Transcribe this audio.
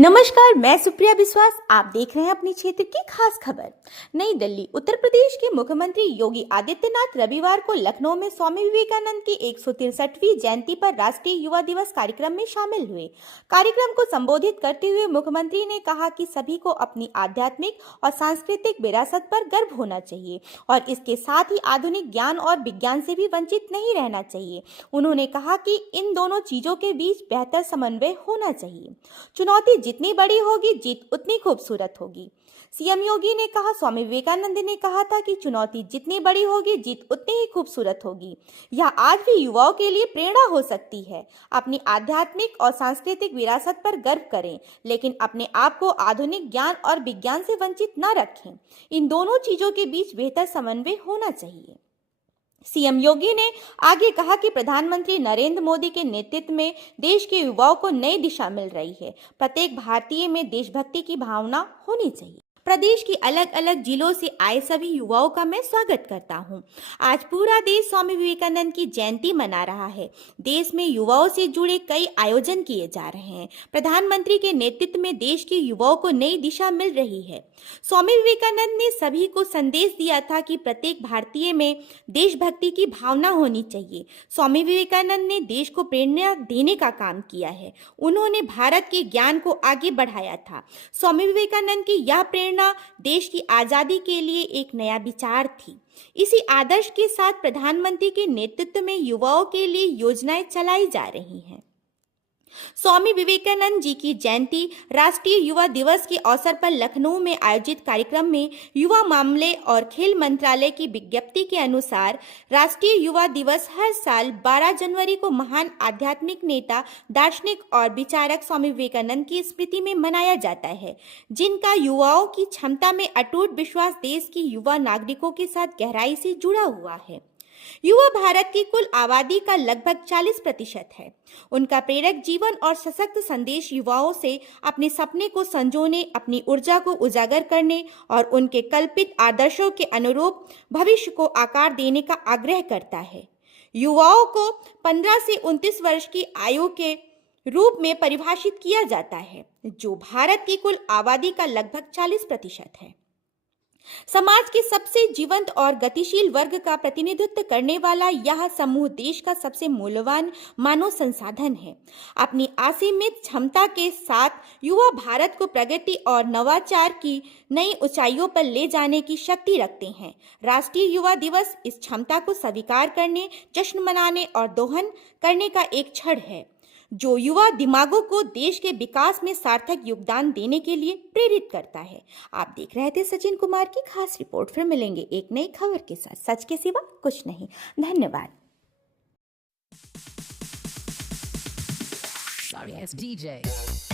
नमस्कार, मैं सुप्रिया विश्वास। आप देख रहे हैं अपने क्षेत्र की खास खबर। नई दिल्ली। उत्तर प्रदेश के मुख्यमंत्री योगी आदित्यनाथ रविवार को लखनऊ में स्वामी विवेकानंद की 163वीं जयंती पर राष्ट्रीय युवा दिवस कार्यक्रम में शामिल हुए। कार्यक्रम को संबोधित करते हुए मुख्यमंत्री ने कहा कि सभी को अपनी आध्यात्मिक और सांस्कृतिक विरासत पर गर्व होना चाहिए और इसके साथ ही आधुनिक ज्ञान और विज्ञान से भी वंचित नहीं रहना चाहिए। उन्होंने कहा कि इन दोनों चीजों के बीच बेहतर समन्वय होना चाहिए। चुनौती जितनी बड़ी होगी, जीत उतनी खूबसूरत होगी। सीएम योगी ने कहा, स्वामी विवेकानंद ने कहा था कि चुनौती जितनी बड़ी होगी, जीत उतनी ही खूबसूरत होगी। यह आज भी युवाओं के लिए प्रेरणा हो सकती है। अपनी आध्यात्मिक और सांस्कृतिक विरासत पर गर्व करें, लेकिन अपने आप को आधुनिक ज्ञान और विज्ञान से वंचित न रखें। इन दोनों चीजों के बीच बेहतर समन्वय होना चाहिए। सीएम योगी ने आगे कहा कि प्रधानमंत्री नरेंद्र मोदी के नेतृत्व में देश के युवाओं को नई दिशा मिल रही है। प्रत्येक भारतीय में देशभक्ति की भावना होनी चाहिए। प्रदेश की अलग अलग जिलों से आए सभी युवाओं का मैं स्वागत करता हूं। आज पूरा देश स्वामी विवेकानंद की जयंती मना रहा है। देश में युवाओं से जुड़े कई आयोजन किए जा रहे हैं। प्रधानमंत्री के नेतृत्व में देश के युवाओं को नई दिशा मिल रही है। स्वामी विवेकानंद ने सभी को संदेश दिया था कि प्रत्येक भारतीय में देशभक्ति की भावना होनी चाहिए। स्वामी विवेकानंद ने देश को प्रेरणा देने का काम किया है। उन्होंने भारत के ज्ञान को आगे बढ़ाया था। स्वामी विवेकानंद की यह प्रेरणा देश की आजादी के लिए एक नया विचार थी। इसी आदर्श के साथ प्रधानमंत्री के नेतृत्व में युवाओं के लिए योजनाएं चलाई जा रही हैं। स्वामी विवेकानंद जी की जयंती राष्ट्रीय युवा दिवस के अवसर पर लखनऊ में आयोजित कार्यक्रम में युवा मामले और खेल मंत्रालय की विज्ञप्ति के अनुसार राष्ट्रीय युवा दिवस हर साल 12 जनवरी को महान आध्यात्मिक नेता, दार्शनिक और विचारक स्वामी विवेकानंद की स्मृति में मनाया जाता है, जिनका युवाओं की क्षमता में अटूट विश्वास देश की युवा नागरिकों के साथ गहराई से जुड़ा हुआ है। युवा भारत की कुल आबादी का लगभग 40% है। उनका प्रेरक जीवन और सशक्त संदेश युवाओं से अपने सपने को संजोने, अपनी ऊर्जा को उजागर करने और उनके कल्पित आदर्शों के अनुरूप भविष्य को आकार देने का आग्रह करता है। युवाओं को 15 से 29 वर्ष की आयु के रूप में परिभाषित किया जाता है, जो भारत की कुल आबादी का लगभग 40% है। समाज के सबसे जीवंत और गतिशील वर्ग का प्रतिनिधित्व करने वाला यह समूह देश का सबसे मूल्यवान मानव संसाधन है। अपनी असीमित क्षमता के साथ युवा भारत को प्रगति और नवाचार की नई ऊंचाइयों पर ले जाने की शक्ति रखते हैं। राष्ट्रीय युवा दिवस इस क्षमता को स्वीकार करने, जश्न मनाने और दोहन करने का एक क्षण है, जो युवा दिमागों को देश के विकास में सार्थक योगदान देने के लिए प्रेरित करता है। आप देख रहे थे सचिन कुमार की खास रिपोर्ट। फिर मिलेंगे एक नई खबर के साथ। सच के सिवा कुछ नहीं। धन्यवाद। Sorry, it's DJ.